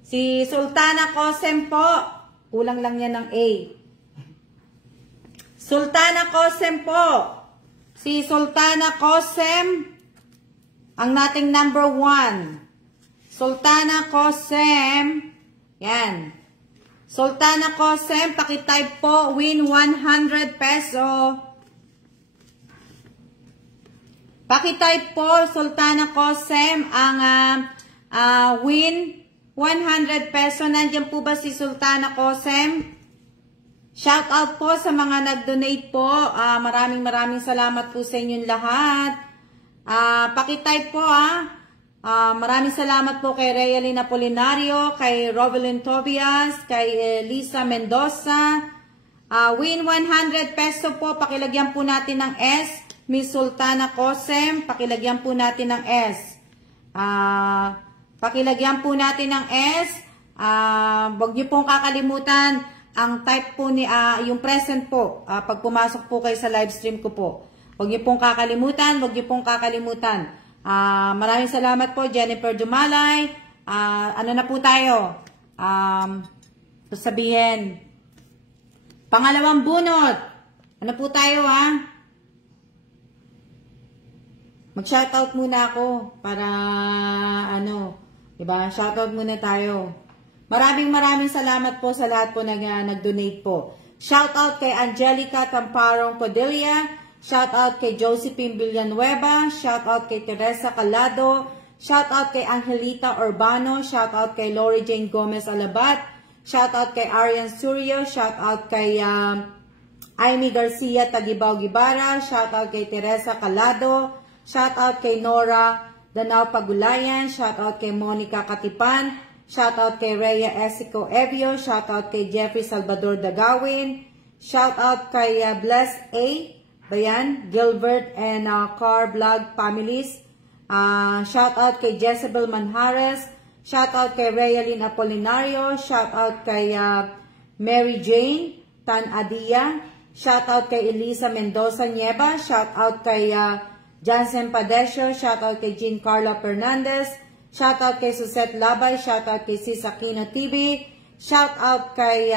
Si Sultana Kosem po. Kulang lang yan ng A. Sultana Kosem po. Si Sultana Kosem, ang nating number 1. Sultana Kosem. Yan. Sultana Kosem, pakitype po, win 100 peso. Pakitype po, Sultana Kosem, ang win 100 peso. Nandiyan po ba si Sultana Kosem? Shout out po sa mga nag-donate po. Maraming salamat po sa inyong lahat. Pakitype po maraming salamat po kay Realin Apolinario, kay Rovelyn Tobias, kay Lisa Mendoza. Win 100 peso po. Pakilagyan po natin ng S. Miss Sultana Cosem, pakilagyan po natin ng S. Pakilagyan po natin ng S. Huwag niyo pong kakalimutan ang type po ni yung present po pag pumasok po kayo sa live stream ko po. Huwag niyo pong kakalimutan, maraming salamat po Jennifer Dumalay. Ano na po tayo? Sabihin. Pangalawang bunot. Ano po tayo Mag-shoutout muna ako para diba? Shoutout muna tayo. Maraming salamat po sa lahat po nag-donate po. Shoutout kay Angelica Tamparong Padilla, shoutout kay Josephine Villanueva, shoutout kay Teresa Calado, shoutout kay Angelita Urbano, shoutout kay Lori Jane Gomez Alabat, shoutout kay Arian Suryo, shoutout kay Amy Garcia Tagibao Gibara, shoutout kay Teresa Calado, shoutout kay Nora Danao Pagulayan, shoutout kay Monica Katipan, shoutout kay Rhea Esico Evio, shoutout kay Jeffrey Salvador Dagawin, shoutout kay Bless A, Gilbert and Car Vlog families, shoutout kay Jezebel Manjares, shoutout kay Rayalyn Apolinario, shoutout kay Mary Jane Tan Adia, shoutout kay Elisa Mendoza Nieva, shoutout kay Jansen Padesio, shoutout kay Jean Carla Fernandez, shoutout kay Susette Labay, shoutout kay Sis Aquino TV, shoutout kay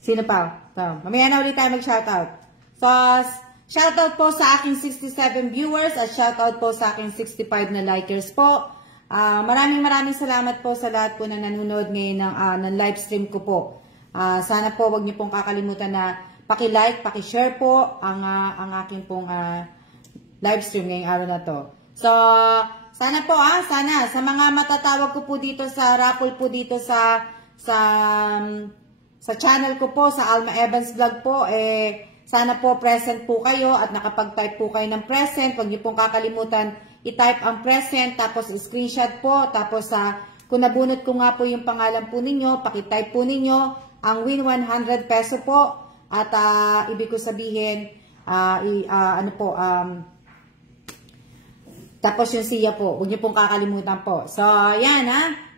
sino pa? Mamaya na ulit tayo mag-shoutout. So, shoutout po sa aking 67 viewers at shoutout po sa aking 65 na likers po. Maraming salamat po sa lahat po na nanonood ngayon ng live stream ko po. Sana po wag niyo pong kakalimutan na paki-like, paki-share po ang aking pong live stream ngayong araw na to. So, sana po sana sa mga matatawag ko po dito sa raffle po dito sa channel ko po, sa Alma Evans Vlog po, sana po present po kayo at nakapag-type po kayo ng present. Huwag niyo pong kakalimutan i-type ang present, tapos screenshot po, tapos kung nabunot ko nga po yung pangalan po ninyo, paki-type po ninyo ang win 100 peso po. At ibig ko sabihin, tapos yung siya po, huwag niyo pong kakalimutan po. So, yan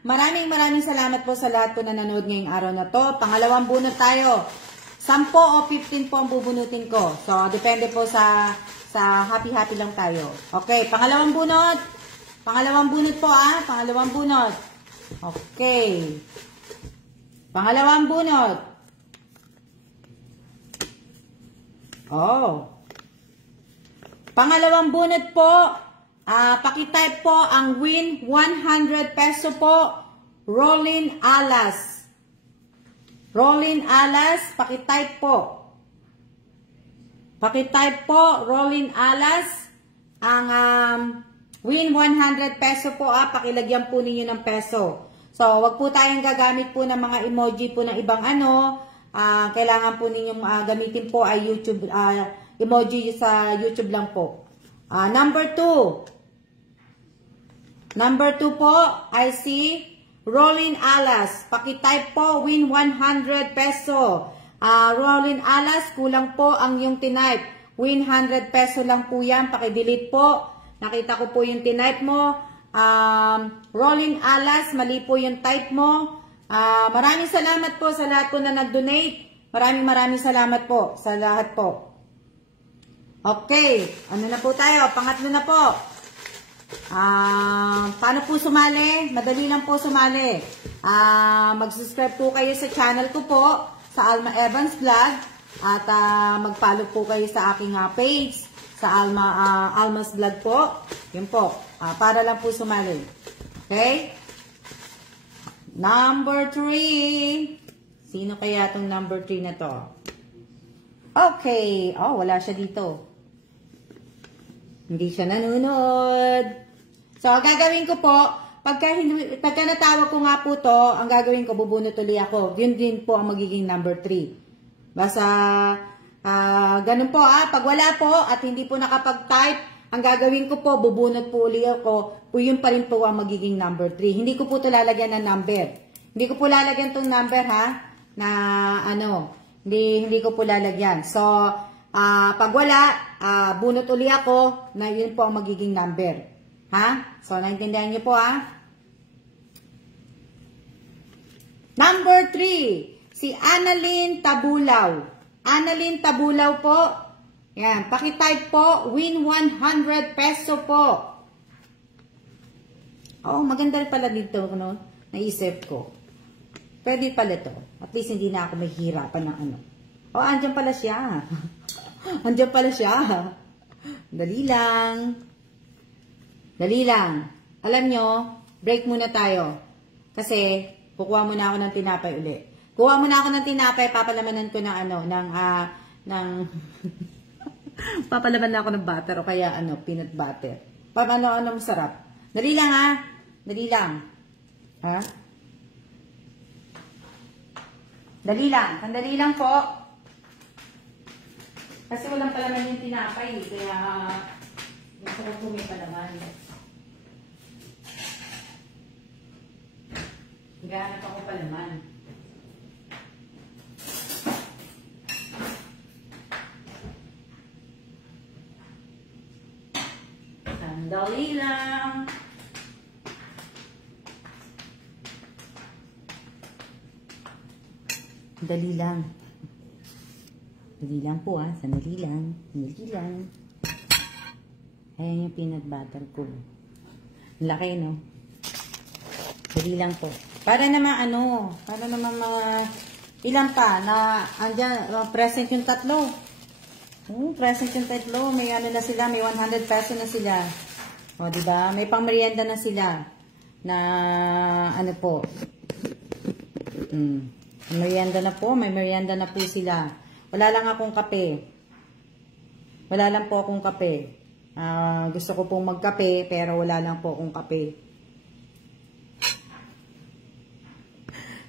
Maraming salamat po sa lahat po na nanood ngayong araw na to. Pangalawang bunot tayo. 10 o 15 po ang bubunutin ko. So, depende po sa happy-happy lang tayo. Okay, pangalawang bunot. Pangalawang bunot po Pangalawang bunot. Okay. Pangalawang bunot. Pangalawang bunot po, paki-type po ang win 100 peso po, Rolling Alas. Rolling Alas, paki-type po. Paki-type po, Rolling Alas, ang win 100 peso po, pakilagyan po ninyo ng peso. So, wag po tayong gagamit po ng mga emoji po ng ibang kailangan po ninyong gamitin po ay YouTube, emoji sa YouTube lang po. Number 2. Number 2 po, I see Rolling Alas. Paki-type po, win 100 peso. Rolling Alas, kulang po ang yung tinype. Win 100 peso lang po yan. Paki-delete po. Nakita ko po yung tinype mo. Rolling Alas, mali po yung type mo. Maraming salamat po sa lahat po na nag-donate. Maraming salamat po sa lahat po. Okay, ano na po tayo? Pangatlo na po. Paano po sumali? Madali lang po sumali. Mag-subscribe po kayo sa channel ko po, sa Alma Evans Vlog. At mag-follow po kayo sa aking page, sa Alma's Vlog po. Yun po, para lang po sumali. Okay? Number 3. Sino kaya itong number 3 na to? Okay. Wala siya dito. Hindi siya nanonood. So, gagawin ko po, pagka natawag ko nga po to, ang gagawin ko, bubunot ulit ako. Yun din po ang magiging number 3. Basta, ganun po pag wala po at hindi po nakapag-type, ang gagawin ko po, bubunot po ulit ako, yun pa rin po ang magiging number 3. Hindi ko po ito lalagyan ng number. Hindi ko po lalagyan itong number na hindi ko po lalagyan. So, Pag wala, bunot uli ako na yun po ang magiging number. Ha? So, naintindihan niyo po, ha? Number 3, si Annalyn Tabulaw. Annalyn Tabulaw po. Yan, pakitype po, win 100 peso po. Oh, maganda rin pala dito, no? Naisip ko. Pwede pala to. At least hindi na ako mahihirapan ng ano. Oh, andyan pala siya. Andyan pala siya. Dali lang. Dali lang. Alam nyo, break muna tayo. Kasi, kukuha muna ako ng tinapay uli. Kuha muna ako ng tinapay, papalamanan ko ng ano, ng papalaman na ako ng butter o kaya ano, peanut butter. Ano masarap. Dali lang, ha? Dali lang. Ha? Dali lang. Sandali lang po. Kasi walang palaman yung tinapay. Kaya, gusto ko may palaman. Gahanap ako palaman. Sandali lang. Dali lang. Dali lang po, ha. Sandali lang. Sandali lang. Ayan yung peanut butter ko. Laki, no? Dali lang po. Para naman para naman mga ilan pa na andyan, present yung tatlo. Present yung tatlo. May ano na sila, may 100 peso na sila. O, diba? May pang merienda na sila. Na, ano po. Merienda na po. May merienda na po sila. Wala lang akong kape. Wala lang po akong kape. Gusto ko pong magkape, pero wala lang po akong kape.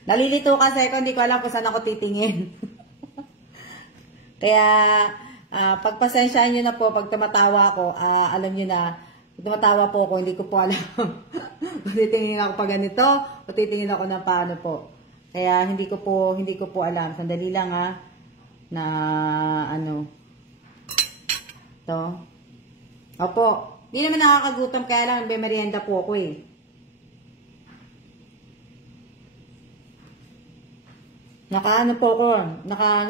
Nalilito kasi ako, hindi ko alam kung saan ako titingin. Kaya, pagpasensyaan nyo na po, pag tumatawa ako, alam nyo na, tumatawa po ako, hindi ko po alam. Titingin ako pa ganito, o titingin ako na paano po. Kaya, hindi ko po alam. Sandali lang, ha, na, ano, to. Opo, hindi naman nakakagutom, kaya lang, may merienda po ako, eh. Ano po ako,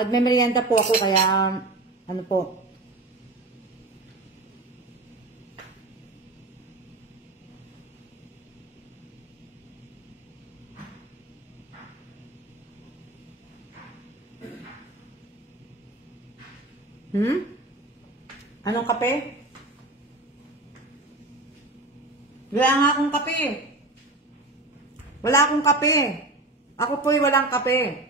nagme-merienda po ako, kaya, ano po. Anong kape? Wala nga akong kape. Wala akong kape. Ako po'y walang kape.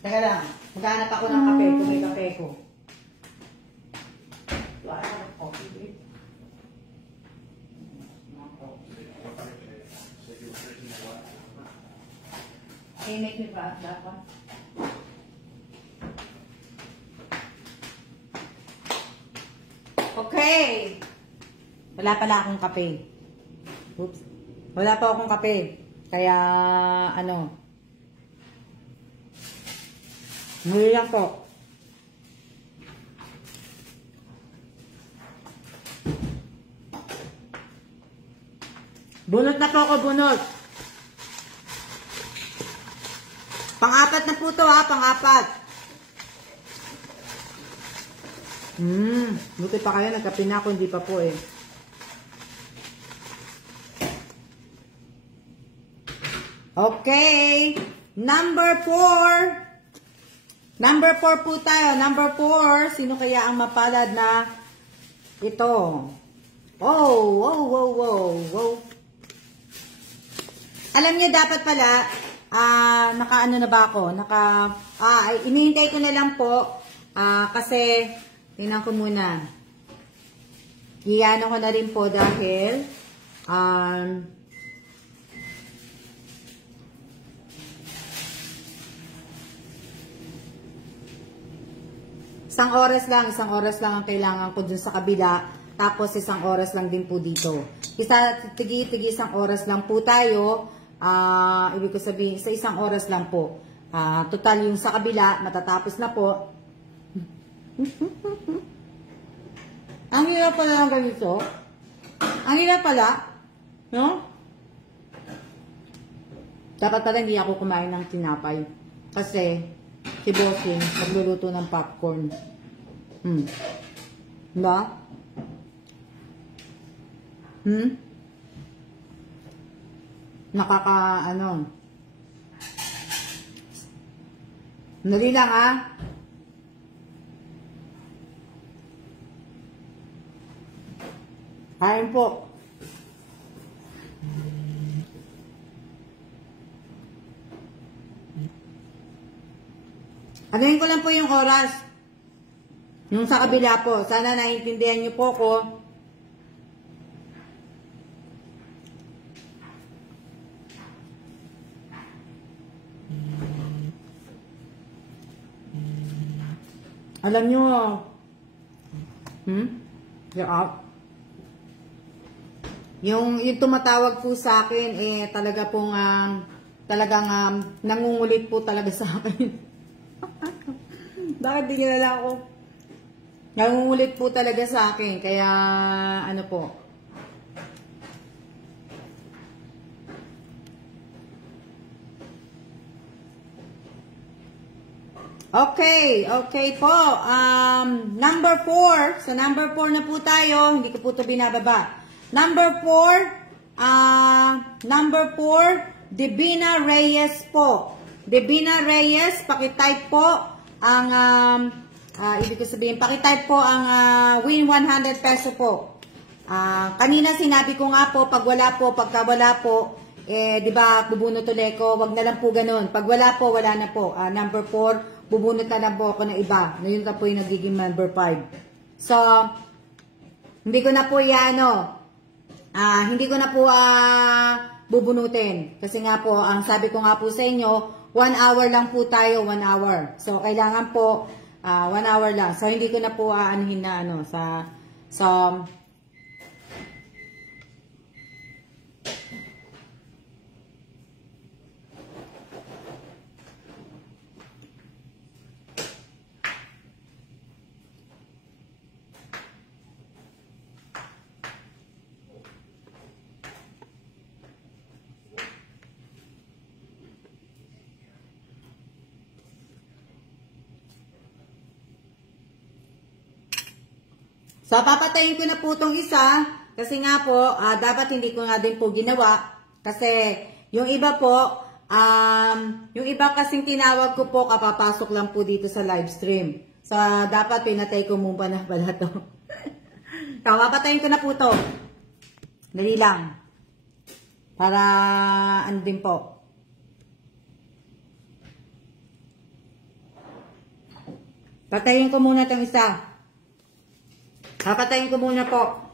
Teka lang, maghanap ako ng kape kung may kape ko. Wala akong coffee. Okay, make me back that one. Okay. Wala pala akong kape. Oops. Wala pa akong kape. Kaya, ano, muli lang po. Bunot na po ako, bunot. Pang-apat na po to, ha, pang-apat. Buti pa kayo, nagkape na ako, hindi pa po eh. Okay. Number 4. Number 4 po tayo. Number 4. Sino kaya ang mapalad na ito? Wow. Alam niyo, dapat pala, naka-ano na ba ako? Inihintay ko na lang po. Kasi, tingnan ko muna. Iyano ko na rin po dahil, isang oras lang ang kailangan ko dun sa kabila. Tapos isang oras lang din po dito. Tigi isang oras lang po tayo. Ibig ko sabihin, sa isang oras lang po. Total yung sa kabila, matatapos na po. Ang hirap pala ng ganito. Ang hirap pala. No? Dapat pala hindi ako kumain ng tinapay. Kasi, si Bossing, nagluluto ng popcorn. Diba? Dali lang Kain po. Anuhin ko lang po yung oras. Yung sa kabila po. Sana naiintindihan niyo po ko. Alam nyo, yung tumatawag po sa akin, talaga pong, talagang nangungulit po talaga sa akin. Bakit di nila ako? Nangungulit po talaga sa akin, kaya, ano po. Okay po. Number 4. Sa number 4 na po tayo. Hindi ko po ito binababa. Number 4, Divina Reyes po. Divina Reyes, pakitype po ang, ibig ko sabihin, pakitype po ang win 100 peso po. Kanina sinabi ko nga po, pag wala po, pagka wala po, di ba, bubunot ulit ko, wag na lang po ganun. Pag wala po, wala na po. Number 4, bubunot na lang po ako ng iba. Ngayon na po yung nagiging number 5. So, hindi ko na po hindi ko na po bubunutin. Kasi nga po, ang sabi ko nga po sa inyo, 1 hour lang po tayo, 1 hour. So, kailangan po, 1 hour lang. So, hindi ko na po aanhin na So, papatayin ko na po itong isa. Kasi nga po, dapat hindi ko nga din po ginawa. Kasi, yung iba po, yung iba kasing tinawag ko po, kapapasok lang po dito sa live stream. So, dapat pinatay ko muna na pala ito. So, papatayin ko na po ito. Dali lang. Para, ano din po. Patayin ko muna itong isa. Papatayin ko muna po.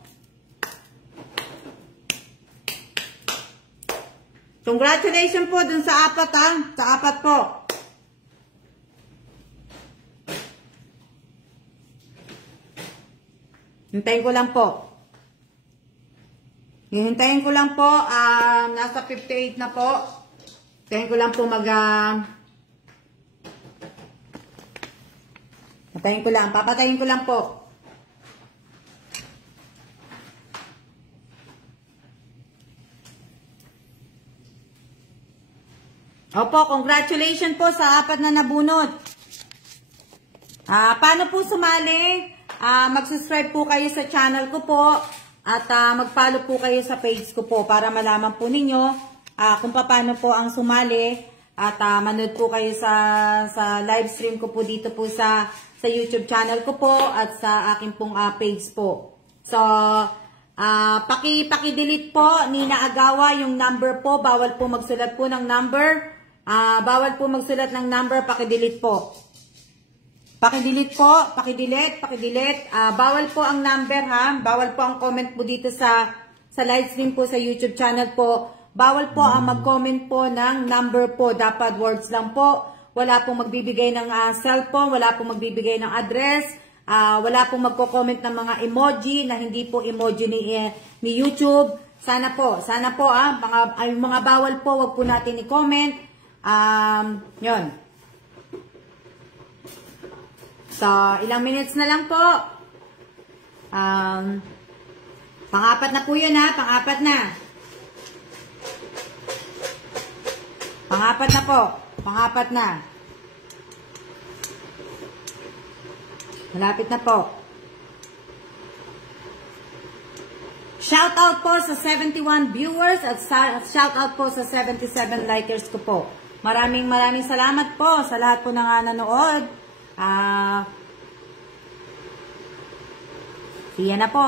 Congratulations po dun sa 4 Sa 4 po. Hintayin ko lang po. Hintayin ko lang po. Nasa 58 na po. Hintayin ko lang po Patayin ko lang. Papatayin ko lang po. Opo, congratulations po sa 4 na nabunot. Paano po sumali? Mag-subscribe po kayo sa channel ko po at mag-follow po kayo sa page ko po para malaman po ninyo kung paano po ang sumali at manood po kayo sa live stream ko po dito po sa YouTube channel ko po at sa aking pong page po. So, paki-delete po ni Naagawa yung number po. Bawal po magsulat po ng number. Bawal po magsulat ng number, paki-delete po. Paki-delete po, paki-delete. Bawal po ang number bawal po ang comment po dito sa live stream po sa YouTube channel po. Bawal po ang mag-comment po ng number po, dapat words lang po. Wala pong magbibigay ng cellphone, wala pong magbibigay ng address, wala pong magko-comment ng mga emoji na hindi po emoji ni YouTube. Sana po, mga bawal po, wag po natin i-comment. Yun. So, ilang minutes na lang po. Pang-apat na po yun ha. Pang-apat na. Pang-apat na po. Pang-apat na. Malapit na po. Shoutout po sa 71 viewers at shoutout po sa 77 likers ko po. Maraming salamat po sa lahat po ng nanood. See ya na po.